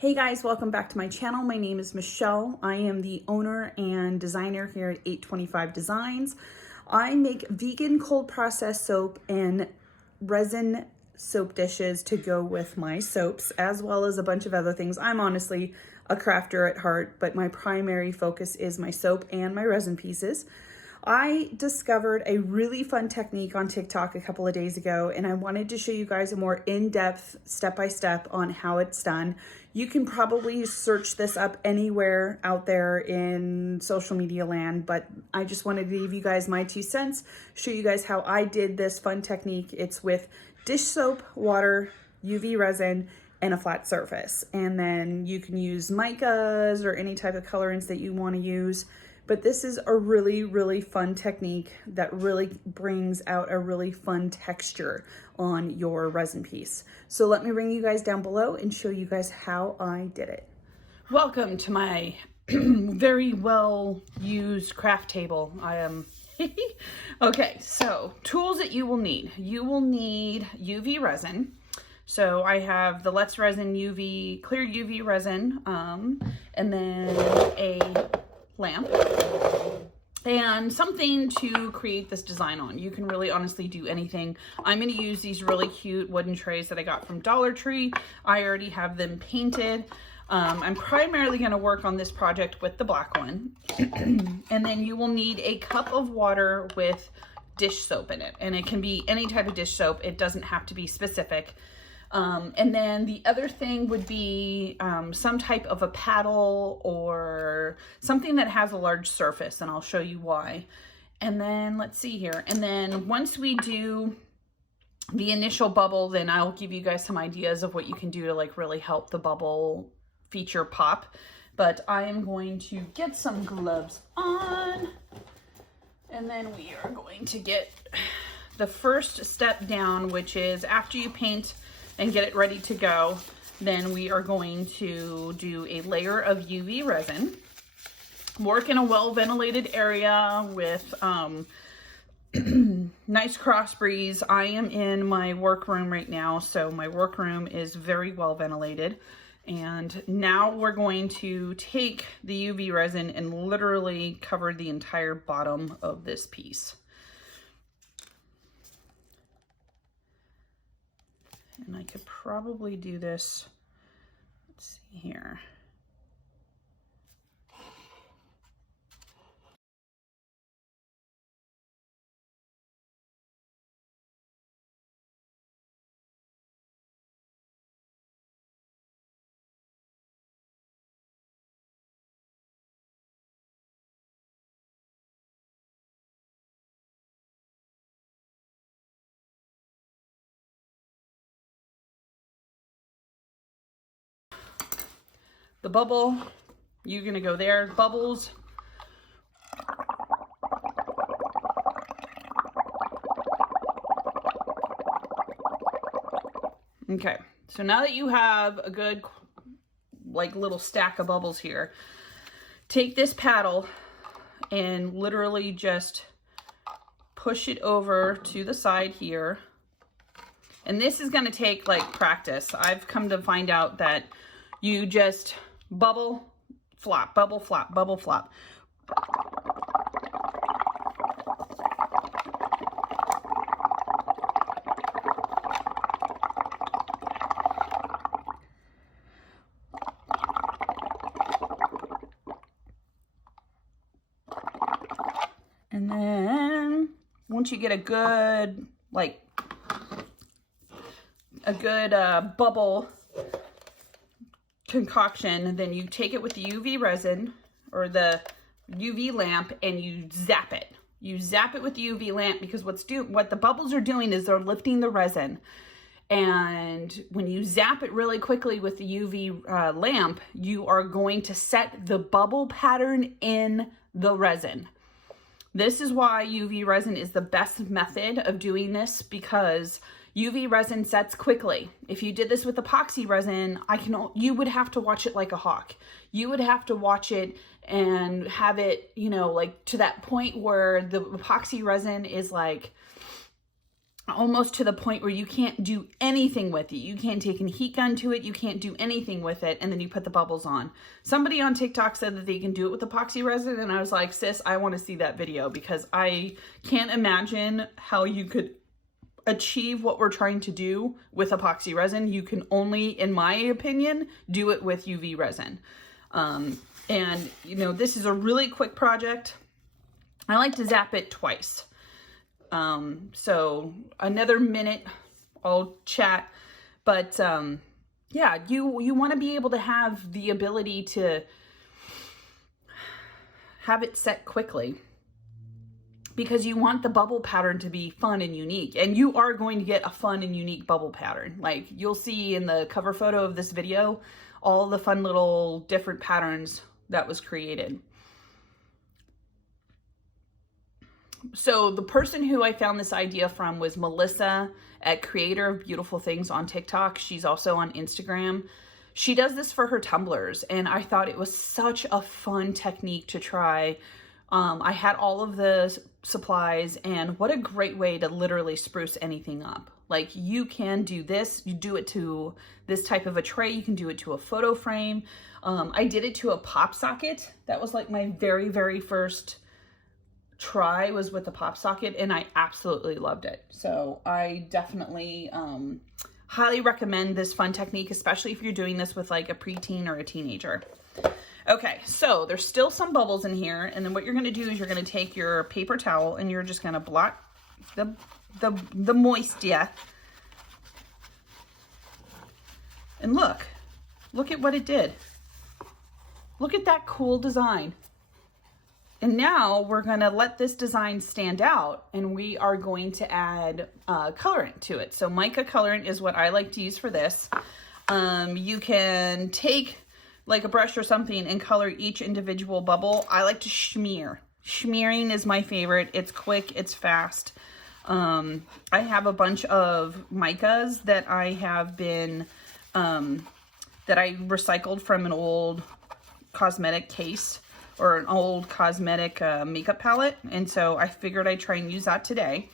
Hey guys, welcome back to my channel. My name is Michelle. I am the owner and designer here at 825 Designs. I make vegan cold processed soap and resin soap dishes to go with my soaps, as well as a bunch of other things. I'm honestly a crafter at heart, but my primary focus is my soap and my resin pieces. I discovered a really fun technique on TikTok a couple of days ago, and I wanted to show you guys a more in-depth step-by-step on how it's done. You can probably search this up anywhere out there in social media land, but I just wanted to give you guys my 2 cents, show you guys how I did this fun technique. It's with dish soap, water, UV resin, and a flat surface. And then you can use micas or any type of colorants that you want to use. But this is a really, really fun technique that really brings out a really fun texture on your resin piece. So let me bring you guys down below and show you guys how I did it. Welcome to my very well used craft table. I am okay, so tools that you will need. You will need UV resin. So I have the Let's Resin UV, clear UV resin, and then a lamp and something to create this design on. You can really honestly do anything. I'm going to use these really cute wooden trays that I got from Dollar Tree. I already have them painted. I'm primarily going to work on this project with the black one. And then you will need a cup of water with dish soap in it. And it can be any type of dish soap. It doesn't have to be specific. And then the other thing would be some type of a paddle or something that has a large surface, and I'll show you why. And then let's see here. And then once we do the initial bubble, then I'll give you guys some ideas of what you can do to like really help the bubble feature pop. But I am going to get some gloves on, and then we are going to get the first step down, which is after you paint and get it ready to go, then we are going to do a layer of UV resin. Work in a well-ventilated area with nice cross breeze. I am in my workroom right now, so my workroom is very well ventilated. And now we're going to take the UV resin and literally cover the entire bottom of this piece. And I could probably do this, let's see here. The bubble, you're gonna go there, bubbles. Okay, so now that you have a good, like little stack of bubbles here, take this paddle and literally just push it over to the side here. And this is gonna take like practice. I've come to find out that you just bubble, flop, bubble, flop, bubble, flop. And then once you get a good, like, a good bubble concoction, then you take it with the UV resin or the UV lamp and you zap it. You zap it with the UV lamp because what the bubbles are doing is they're lifting the resin. And when you zap it really quickly with the UV lamp, you are going to set the bubble pattern in the resin. This is why UV resin is the best method of doing this, because UV resin sets quickly. If you did this with epoxy resin, you would have to watch it like a hawk. You would have to watch it and have it, you know, like to that point where the epoxy resin is like almost to the point where you can't do anything with it. You can't take a heat gun to it. You can't do anything with it. And then you put the bubbles on. Somebody on TikTok said that they can do it with epoxy resin. And I was like, sis, I want to see that video, because I can't imagine how you could achieve what we're trying to do with epoxy resin. You can only, in my opinion, do it with UV resin. And you know, this is a really quick project. I like to zap it twice. So another minute, I'll chat, but, yeah, you want to be able to have the ability to have it set quickly, because you want the bubble pattern to be fun and unique, and you are going to get a fun and unique bubble pattern. Like you'll see in the cover photo of this video, all the fun little different patterns that was created. So the person who I found this idea from was Melissa at Creator of Beautiful Things on TikTok. She's also on Instagram. She does this for her tumblers, and I thought it was such a fun technique to try. I had all of the supplies, and what a great way to literally spruce anything up. Like you can do this, you do it to this type of a tray, you can do it to a photo frame. I did it to a pop socket. That was like my very, very first try, was with the pop socket, and I absolutely loved it. So I definitely highly recommend this fun technique, especially if you're doing this with like a preteen or a teenager. Okay, so there's still some bubbles in here, and then what you're going to do is you're going to take your paper towel and you're just going to blot the moisture. And look at what it did. Look at that cool design. And now we're going to let this design stand out, and we are going to add colorant to it. So mica colorant is what I like to use for this. You can take like a brush or something and color each individual bubble. I like to smear. Smearing is my favorite. It's quick, it's fast. I have a bunch of micas that I have been, that I recycled from an old cosmetic case, or an old cosmetic makeup palette. And so I figured I'd try and use that today.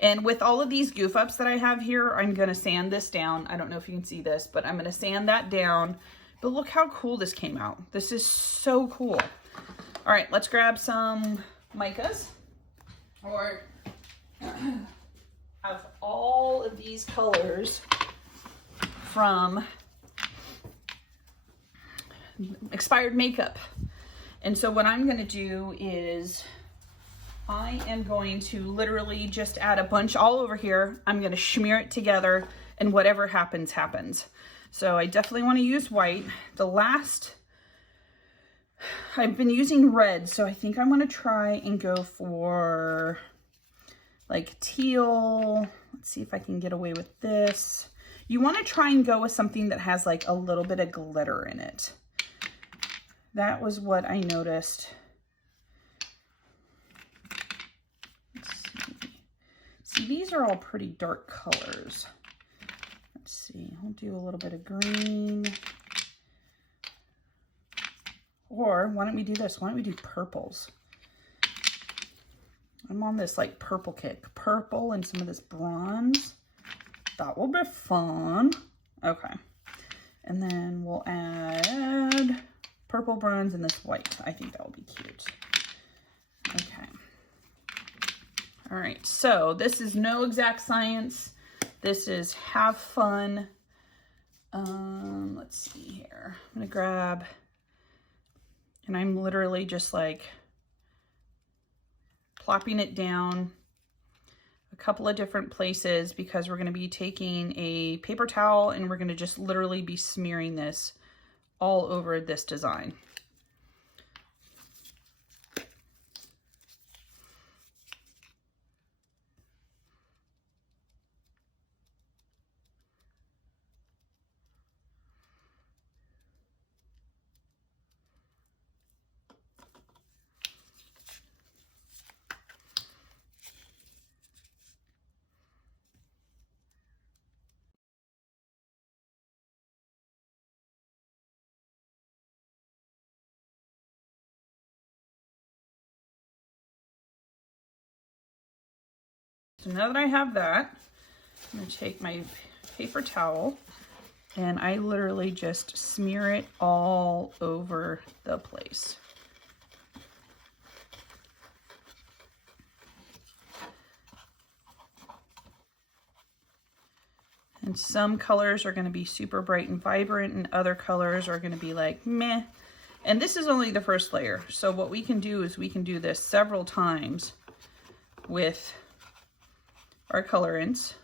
And with all of these goof ups that I have here, I'm gonna sand this down. I don't know if you can see this, but I'm gonna sand that down. But look how cool this came out. This is so cool. All right, let's grab some micas. Or have all of these colors from Expired Makeup. And so what I'm gonna do is I am going to literally just add a bunch all over here. I'm gonna smear it together, and whatever happens, happens. So I definitely wanna use white. I've been using red, so I think I'm gonna try and go for like teal. Let's see if I can get away with this. You wanna try and go with something that has like a little bit of glitter in it. That was what I noticed. Let's see. See, these are all pretty dark colors. Let's see, I'll do a little bit of green. Or why don't we do this? Why don't we do purples? I'm on this like purple kick. Purple and some of this bronze. That will be fun. Okay. And then we'll add purple, bronze, and this white. I think that will be cute. Okay. All right, so this is no exact science. This is have fun. Let's see here. I'm gonna grab, and I'm literally just like plopping it down a couple of different places, because we're gonna be taking a paper towel and we're gonna just literally be smearing this all over this design. So now that I have that, I'm gonna take my paper towel and I literally just smear it all over the place. And some colors are going to be super bright and vibrant, and other colors are going to be like meh. And this is only the first layer. So what we can do is we can do this several times with our colorants.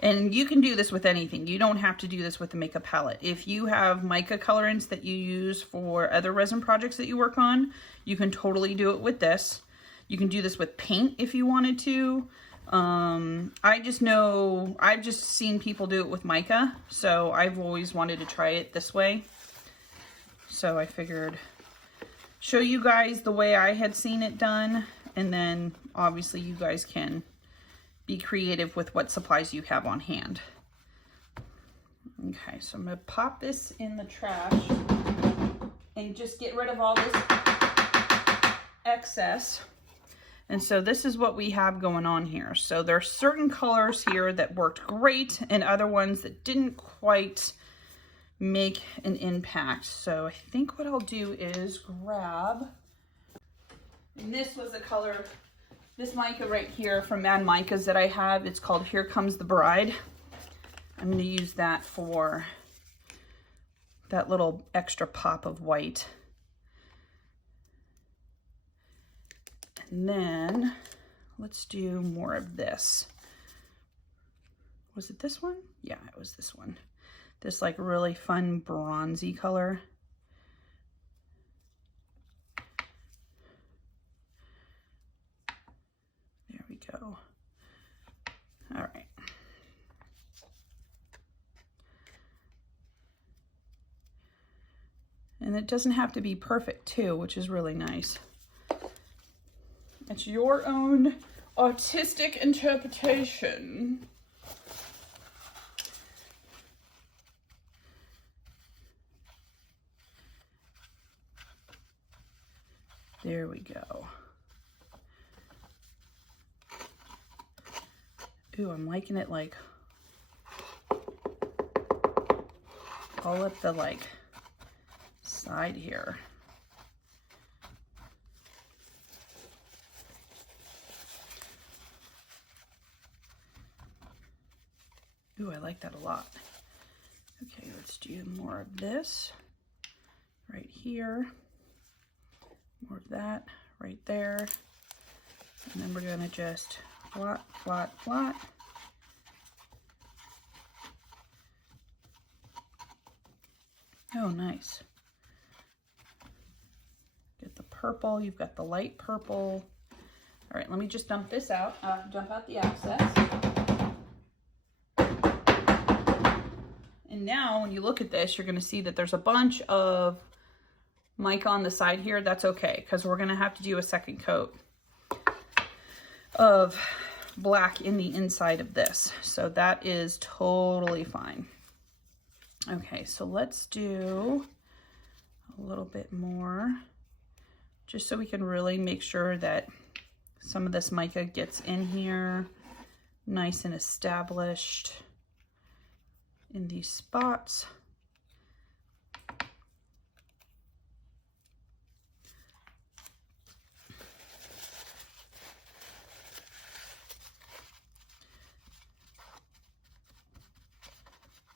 And you can do this with anything. You don't have to do this with the makeup palette. If you have mica colorants that you use for other resin projects that you work on, you can totally do it with this. You can do this with paint if you wanted to. I just know, I've just seen people do it with mica, so I've always wanted to try it this way. So I figured show you guys the way I had seen it done, and then obviously you guys can be creative with what supplies you have on hand. Okay, so I'm gonna pop this in the trash and just get rid of all this excess. And so this is what we have going on here. So there are certain colors here that worked great and other ones that didn't quite make an impact. So I think what I'll do is grab, and this was the color, this mica right here from Mad Micas that I have. It's called Here Comes the Bride. I'm going to use that for that little extra pop of white. And then let's do more of this. Was it this one? Yeah, it was this one. This like really fun bronzy color. There we go. All right. And it doesn't have to be perfect too, which is really nice. It's your own artistic interpretation. There we go. Ooh, I'm liking it like all up the like side here. Ooh, I like that a lot. Okay, let's do more of this right here. More of that right there. And then we're gonna just blot, blot, blot. Oh, nice. Get the purple, you've got the light purple. All right, let me just dump this out, dump out the excess. And now when you look at this, you're gonna see that there's a bunch of mica on the side here. That's okay, because we're gonna have to do a second coat of black in the inside of this. So that is totally fine. Okay, so let's do a little bit more, just so we can really make sure that some of this mica gets in here, nice and established in these spots.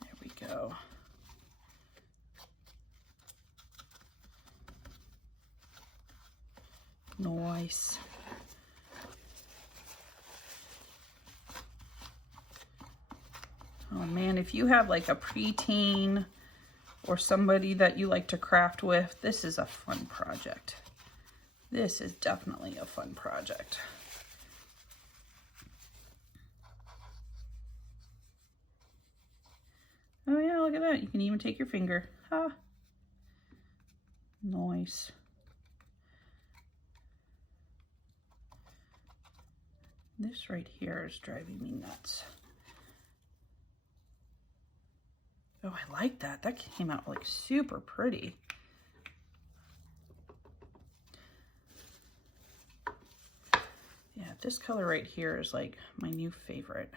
There we go. Nice. Oh man, if you have like a preteen or somebody that you like to craft with, this is a fun project. This is definitely a fun project. Oh yeah, look at that. You can even take your finger. Ah. Nice. This right here is driving me nuts. Oh, I like that. That came out like super pretty. Yeah, this color right here is like my new favorite.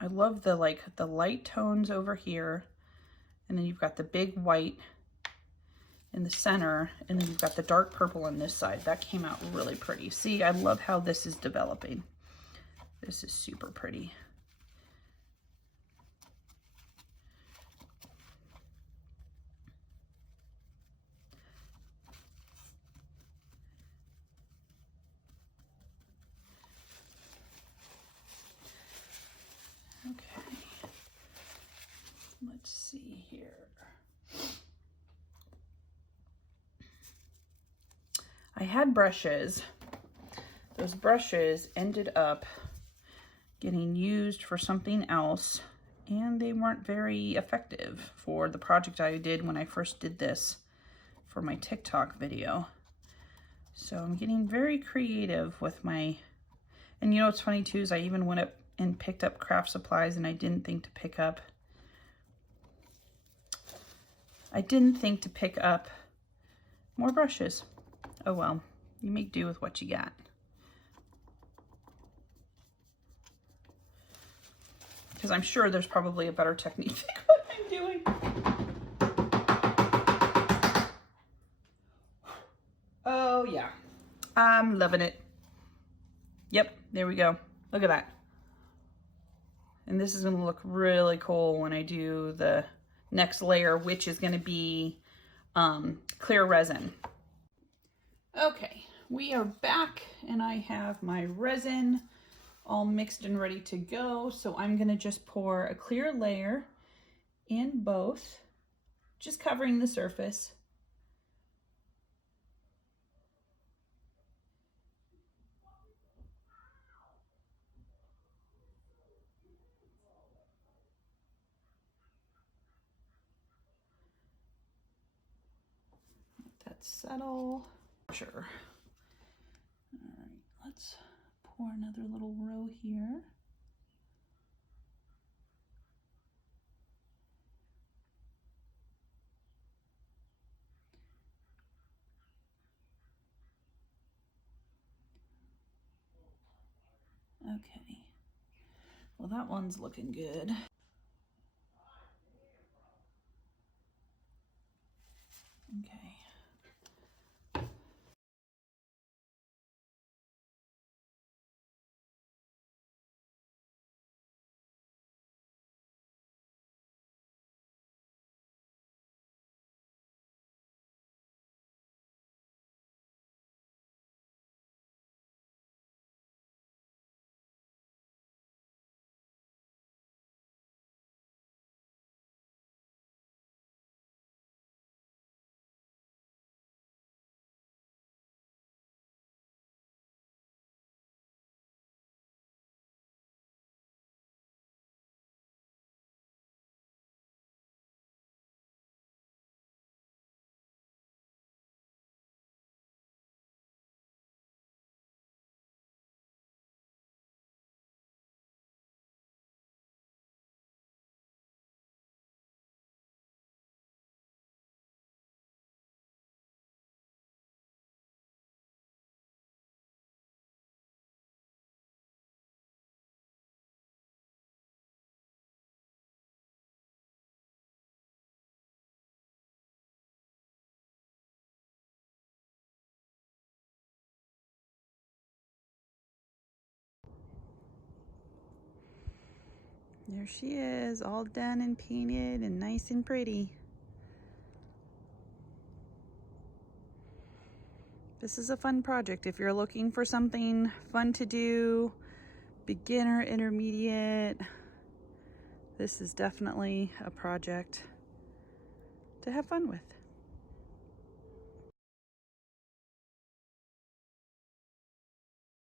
I love the light tones over here, and then you've got the big white in the center, and then you've got the dark purple on this side. That came out really pretty. See, I love how this is developing. This is super pretty. Okay, let's see here. I had brushes. Those brushes ended up getting used for something else, and they weren't very effective for the project I did when I first did this for my TikTok video. So I'm getting very creative with my, and you know what's funny too is I even went up and picked up craft supplies, and I didn't think to pick up more brushes. Oh well, you make do with what you got. Because I'm sure there's probably a better technique than what I'm doing. Oh yeah, I'm loving it. Yep, there we go. Look at that. And this is gonna look really cool when I do the next layer, which is gonna be clear resin. Okay, we are back, and I have my resin all mixed and ready to go. So I'm gonna just pour a clear layer in both, just covering the surface. Let that settle. Sure. All right, let's pour another little row here. Okay, well that one's looking good. Okay. There she is, all done and painted and nice and pretty. This is a fun project. If you're looking for something fun to do, beginner, intermediate, this is definitely a project to have fun with.